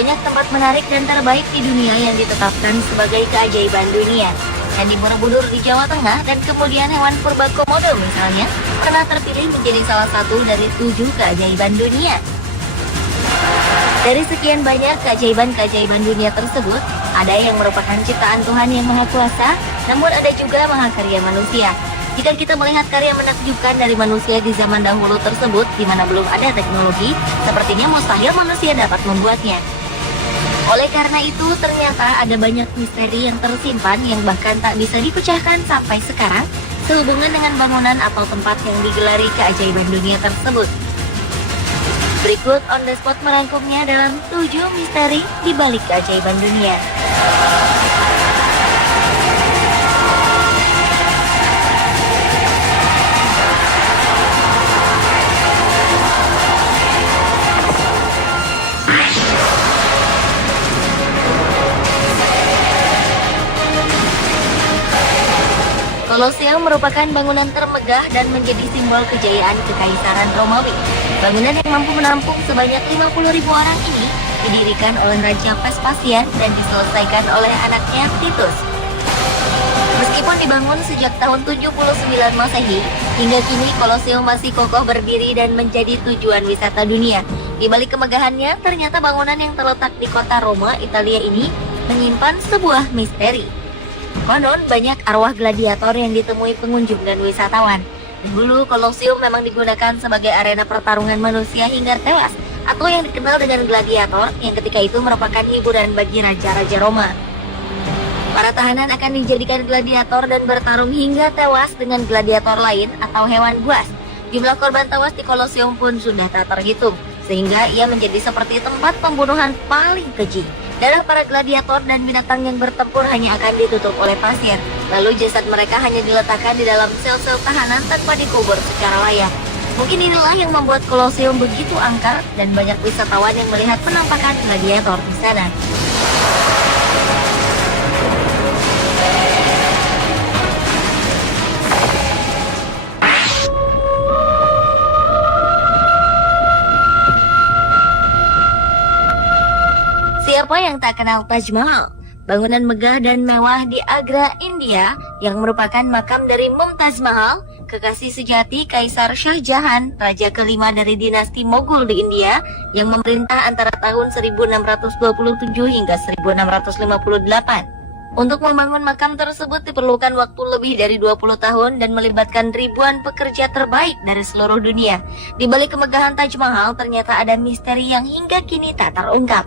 banyak tempat menarik dan terbaik di dunia yang ditetapkan sebagai keajaiban dunia. Candi Borobudur di Jawa Tengah dan kemudian hewan purba Komodo misalnya pernah terpilih menjadi salah satu dari 7 keajaiban dunia. Dari sekian banyak keajaiban-keajaiban dunia tersebut, ada yang merupakan ciptaan Tuhan yang Maha Kuasa, namun ada juga mahakarya manusia. Jika kita melihat karya menakjubkan dari manusia di zaman dahulu tersebut, di mana belum ada teknologi, sepertinya mustahil manusia dapat membuatnya. Oleh karena itu, ternyata ada banyak misteri yang tersimpan yang bahkan tak bisa dipecahkan sampai sekarang, sehubungan dengan bangunan atau tempat yang digelari keajaiban dunia tersebut. Berikut On The Spot merangkumnya dalam 7 misteri di balik keajaiban dunia. Kolosium merupakan bangunan termegah dan menjadi simbol kejayaan kekaisaran Romawi. Bangunan yang mampu menampung sebanyak 50.000 orang ini didirikan oleh Raja Vespasian dan diselesaikan oleh anaknya Titus. Meskipun dibangun sejak tahun 79 Masehi, hingga kini Kolosium masih kokoh berdiri dan menjadi tujuan wisata dunia. Di balik kemegahannya, ternyata bangunan yang terletak di kota Roma, Italia ini menyimpan sebuah misteri. Konon banyak arwah gladiator yang ditemui pengunjung dan wisatawan. Dulu Kolosium memang digunakan sebagai arena pertarungan manusia hingga tewas, atau yang dikenal dengan gladiator, yang ketika itu merupakan hiburan bagi raja-raja Roma. Para tahanan akan dijadikan gladiator dan bertarung hingga tewas dengan gladiator lain atau hewan buas. Jumlah korban tewas di Kolosium pun sudah tak terhitung, sehingga ia menjadi seperti tempat pembunuhan paling keji. Darah para gladiator dan binatang yang bertempur hanya akan ditutup oleh pasir. Lalu jasad mereka hanya diletakkan di dalam sel-sel tahanan tanpa dikubur secara layak. Mungkin inilah yang membuat Kolosium begitu angker dan banyak wisatawan yang melihat penampakan gladiator di sana. Siapa yang tak kenal Taj Mahal? Bangunan megah dan mewah di Agra, India yang merupakan makam dari Mumtaz Mahal, kekasih sejati Kaisar Shah Jahan, raja kelima dari dinasti Mughal di India yang memerintah antara tahun 1627 hingga 1658. Untuk membangun makam tersebut diperlukan waktu lebih dari 20 tahun dan melibatkan ribuan pekerja terbaik dari seluruh dunia. Di balik kemegahan Taj Mahal ternyata ada misteri yang hingga kini tak terungkap.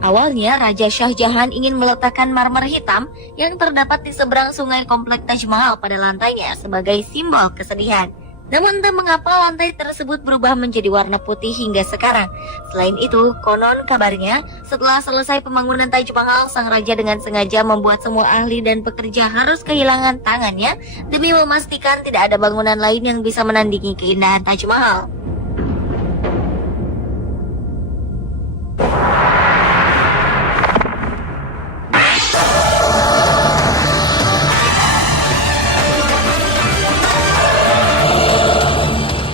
Awalnya, Raja Shah Jahan ingin meletakkan marmer hitam yang terdapat di seberang sungai komplek Taj Mahal pada lantainya sebagai simbol kesedihan. Namun entah mengapa lantai tersebut berubah menjadi warna putih hingga sekarang. Selain itu, konon kabarnya setelah selesai pembangunan Taj Mahal, sang raja dengan sengaja membuat semua ahli dan pekerja harus kehilangan tangannya demi memastikan tidak ada bangunan lain yang bisa menandingi keindahan Taj Mahal.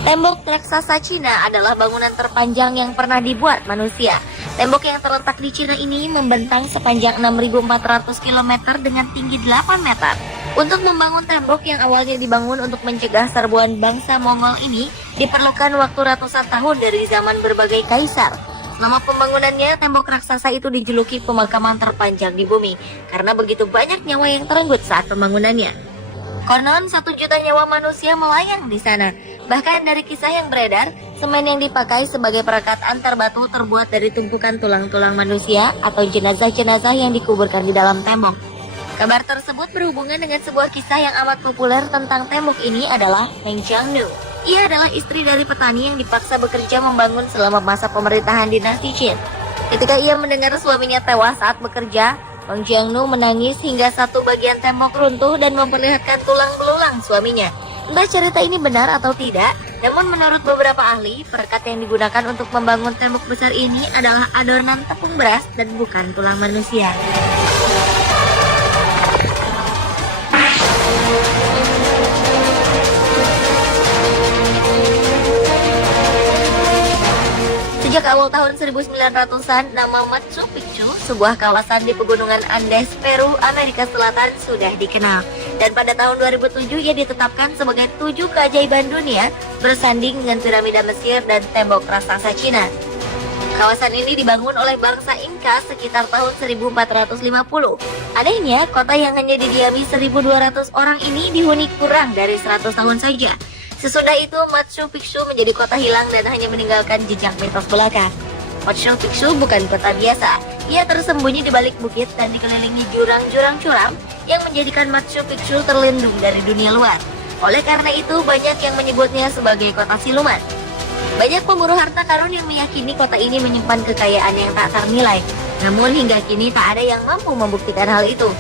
Tembok raksasa Cina adalah bangunan terpanjang yang pernah dibuat manusia. Tembok yang terletak di Cina ini membentang sepanjang 6.400 km dengan tinggi 8 meter. Untuk membangun tembok yang awalnya dibangun untuk mencegah serbuan bangsa Mongol ini, diperlukan waktu ratusan tahun dari zaman berbagai kaisar. Selama pembangunannya, tembok raksasa itu dijuluki pemakaman terpanjang di bumi, karena begitu banyak nyawa yang terenggut saat pembangunannya. Konon 1 juta nyawa manusia melayang di sana. Bahkan dari kisah yang beredar, semen yang dipakai sebagai perekat antar batu terbuat dari tumpukan tulang-tulang manusia atau jenazah-jenazah yang dikuburkan di dalam tembok. Kabar tersebut berhubungan dengan sebuah kisah yang amat populer tentang tembok ini adalah Meng Jiangnu. Ia adalah istri dari petani yang dipaksa bekerja membangun selama masa pemerintahan dinasti Qin. Ketika ia mendengar suaminya tewas saat bekerja, Meng Jiangnu menangis hingga satu bagian tembok runtuh dan memperlihatkan tulang belulang suaminya. Entah cerita ini benar atau tidak, namun menurut beberapa ahli, perekat yang digunakan untuk membangun tembok besar ini adalah adonan tepung beras dan bukan tulang manusia. Sejak awal tahun 1900-an, nama Machu Picchu, sebuah kawasan di pegunungan Andes, Peru, Amerika Selatan, sudah dikenal. Dan pada tahun 2007 ia ditetapkan sebagai 7 keajaiban dunia, bersanding dengan piramida Mesir dan tembok raksasa Cina. Kawasan ini dibangun oleh bangsa Inca sekitar tahun 1450. Anehnya, kota yang hanya didiami 1.200 orang ini dihuni kurang dari 100 tahun saja. Sesudah itu, Machu Picchu menjadi kota hilang dan hanya meninggalkan jejak mitos belaka. Machu Picchu bukan kota biasa. Ia tersembunyi di balik bukit dan dikelilingi jurang-jurang curam yang menjadikan Machu Picchu terlindung dari dunia luar. Oleh karena itu, banyak yang menyebutnya sebagai kota siluman. Banyak pemburu harta karun yang meyakini kota ini menyimpan kekayaan yang tak ternilai. Namun hingga kini tak ada yang mampu membuktikan hal itu.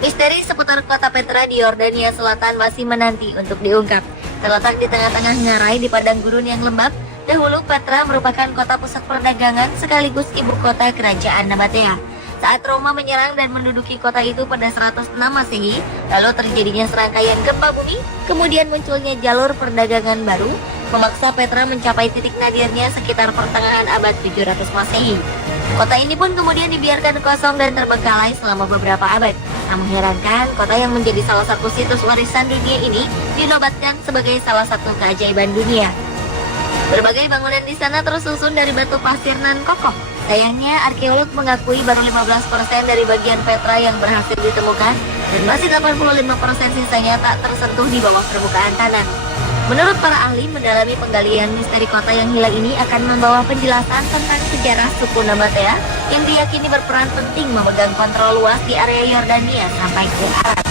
Misteri seputar kota Petra di Yordania Selatan masih menanti untuk diungkap. Terletak di tengah-tengah ngarai di padang gurun yang lembab, dahulu Petra merupakan kota pusat perdagangan sekaligus ibu kota kerajaan Nabatea. Saat Roma menyerang dan menduduki kota itu pada 106 Masehi, lalu terjadinya serangkaian gempa bumi, kemudian munculnya jalur perdagangan baru, memaksa Petra mencapai titik nadirnya sekitar pertengahan abad 700 Masehi. Kota ini pun kemudian dibiarkan kosong dan terbengkalai selama beberapa abad. Tak mengherankan, kota yang menjadi salah satu situs warisan dunia ini dinobatkan sebagai salah satu keajaiban dunia. Berbagai bangunan di sana tersusun dari batu pasir nan kokoh. Sayangnya, arkeolog mengakui baru 15% dari bagian Petra yang berhasil ditemukan dan masih 85% sisanya tak tersentuh di bawah permukaan tanah. Menurut para ahli, mendalami penggalian misteri kota yang hilang ini akan membawa penjelasan tentang sejarah suku Nabatea yang diyakini berperan penting memegang kontrol luas di area Yordania sampai ke Arab.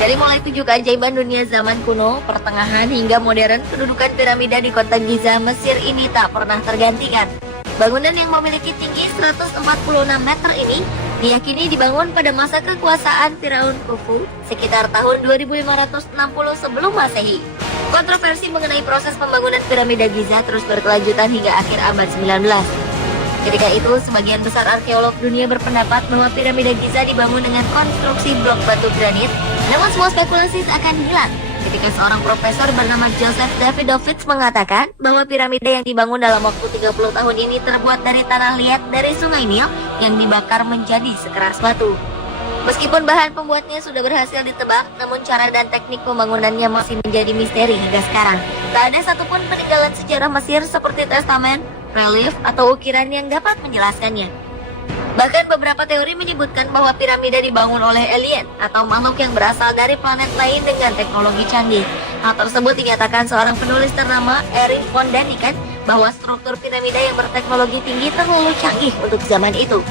Dari mulai 7 keajaiban dunia zaman kuno, pertengahan hingga modern, kedudukan piramida di kota Giza, Mesir ini tak pernah tergantikan. Bangunan yang memiliki tinggi 146 meter ini diyakini dibangun pada masa kekuasaan Firaun Khufu sekitar tahun 2560 sebelum Masehi. Kontroversi mengenai proses pembangunan piramida Giza terus berkelanjutan hingga akhir abad 19. Ketika itu, sebagian besar arkeolog dunia berpendapat bahwa piramida Giza dibangun dengan konstruksi blok batu granit, namun semua spekulasi akan hilang ketika seorang profesor bernama Joseph Davidovich mengatakan bahwa piramida yang dibangun dalam waktu 30 tahun ini terbuat dari tanah liat dari sungai Nil yang dibakar menjadi sekeras batu. Meskipun bahan pembuatnya sudah berhasil ditebak, namun cara dan teknik pembangunannya masih menjadi misteri hingga sekarang. Tak ada satupun peninggalan sejarah Mesir seperti testamen, relief, atau ukiran yang dapat menjelaskannya. Bahkan beberapa teori menyebutkan bahwa piramida dibangun oleh alien atau makhluk yang berasal dari planet lain dengan teknologi canggih. Hal tersebut dinyatakan seorang penulis ternama Erich von Däniken bahwa struktur piramida yang berteknologi tinggi terlalu canggih untuk zaman itu.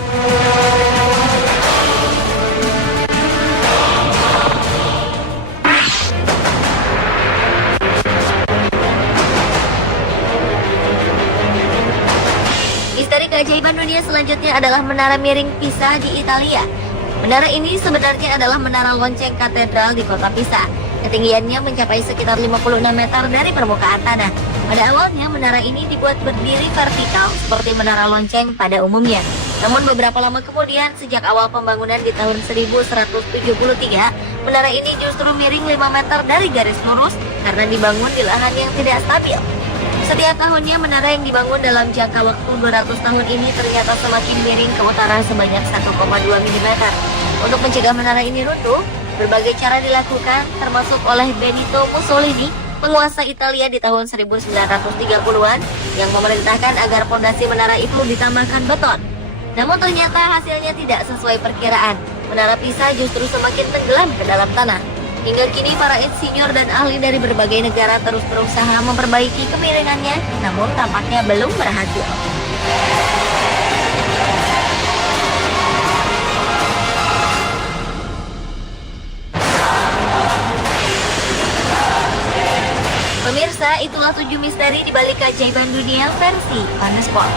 Misteri keajaiban dunia selanjutnya adalah Menara Miring Pisa di Italia. Menara ini sebenarnya adalah menara lonceng katedral di kota Pisa. Ketinggiannya mencapai sekitar 56 meter dari permukaan tanah. Pada awalnya, menara ini dibuat berdiri vertikal seperti menara lonceng pada umumnya. Namun beberapa lama kemudian, sejak awal pembangunan di tahun 1173, menara ini justru miring 5 meter dari garis lurus karena dibangun di lahan yang tidak stabil. Setiap tahunnya, menara yang dibangun dalam jangka waktu 200 tahun ini ternyata semakin miring ke utara sebanyak 1,2 mm. Untuk mencegah menara ini runtuh, berbagai cara dilakukan, termasuk oleh Benito Mussolini, penguasa Italia di tahun 1930-an, yang memerintahkan agar fondasi menara itu ditambahkan beton. Namun ternyata hasilnya tidak sesuai perkiraan. Menara Pisa justru semakin tenggelam ke dalam tanah. Hingga kini para insinyur dan ahli dari berbagai negara terus berusaha memperbaiki kemiringannya, namun tampaknya belum berhasil. Pemirsa, itulah 7 misteri di balik keajaiban dunia versi On The Spot.